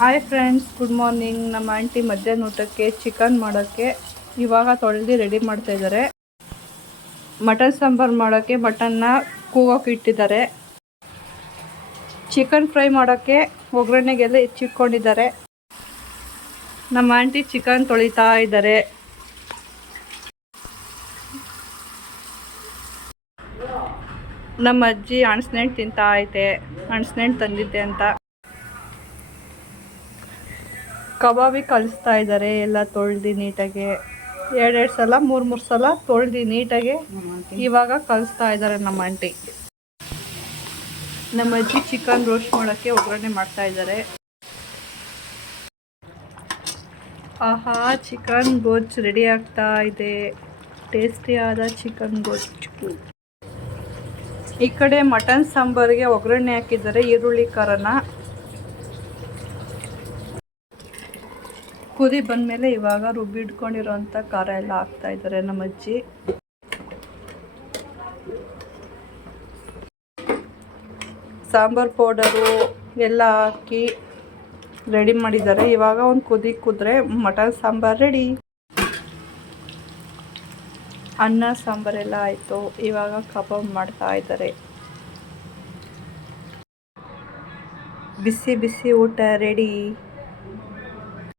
Hi friends, good morning. ನಮ್ಮ aunty ಮಧ್ಯಾಹ್ನ ಊಟಕ್ಕೆ ಚಿಕನ್ ಮಾಡೋಕ್ಕೆ ಇವಾಗ ತೊಳೆದು ರೆಡಿ ಮಾಡ್ತಾಯಿದ್ದಾರೆ. ಮಟನ್ ಸಾಂಬಾರು ಮಾಡೋಕ್ಕೆ ಮಟನ್ನ ಕೂಗೋಕೆ ಇಟ್ಟಿದ್ದಾರೆ. ಚಿಕನ್ ಫ್ರೈ ಮಾಡೋಕ್ಕೆ ಒಗ್ಗರಣೆಗೆಲ್ಲ ಹೆಚ್ಚಿಟ್ಕೊಂಡಿದ್ದಾರೆ. ನಮ್ಮ ಆಂಟಿ ಚಿಕನ್ ತೊಳಿತಾ ಇದ್ದಾರೆ. ನಮ್ಮ ಅಜ್ಜಿ ಅಣಸ್ನೆಂಟು ತಿಂತಾ ಐತೆ. ಅಣಸ್ನೆಂಟು ತಂದಿದ್ದೆ ಅಂತ ಕಬಾಬಿ ಕಲಿಸ್ತಾ ಇದ್ದಾರೆ. ಎಲ್ಲ ತೊಳೆದು ನೀಟಾಗಿ ಎರಡೆರಡು ಸಲ ಮೂರು ಸಲ ತೊಳೆದು ನೀಟಾಗಿ ಇವಾಗ ಕಲಿಸ್ತಾ ಇದ್ದಾರೆ ನಮ್ಮ ಆಂಟಿ. ನಮ್ಮ ಅಜ್ಜಿ ಚಿಕನ್ ರೋಸ್ಟ್ ಮಾಡೋಕ್ಕೆ ಒಗ್ಗರಣೆ ಮಾಡ್ತಾ ಇದ್ದಾರೆ. ಆಹಾ, ಚಿಕನ್ ಗೊಜ್ಜು ರೆಡಿ ಆಗ್ತಾ ಇದೆ. ಟೇಸ್ಟಿಯಾದ ಚಿಕನ್ ಗೊಜ್ಜು. ಈ ಕಡೆ ಮಟನ್ ಸಾಂಬಾರಿಗೆ ಒಗ್ಗರಣೆ ಹಾಕಿದ್ದಾರೆ. ಈರುಳ್ಳಿ ಖಾರನ ಕುದಿ ಬಂದಮೇಲೆ ಇವಾಗ ರುಬ್ಬಿಟ್ಕೊಂಡಿರೋಂಥ ಖಾರ ಎಲ್ಲ ಹಾಕ್ತಾ ಇದ್ದಾರೆ ನಮ್ಮ ಅಜ್ಜಿ. ಸಾಂಬಾರು ಪೌಡರು ಎಲ್ಲ ಹಾಕಿ ರೆಡಿ ಮಾಡಿದ್ದಾರೆ. ಇವಾಗ ಒಂದು ಕುದಿ ಕುದ್ರೆ ಮಟನ್ ಸಾಂಬಾರು ರೆಡಿ. ಅನ್ನ ಸಾಂಬಾರೆಲ್ಲ ಆಯಿತು. ಇವಾಗ ಕಬಾಬ್ ಮಾಡ್ತಾ ಇದ್ದಾರೆ. ಬಿಸಿ ಬಿಸಿ ಊಟ ರೆಡಿ.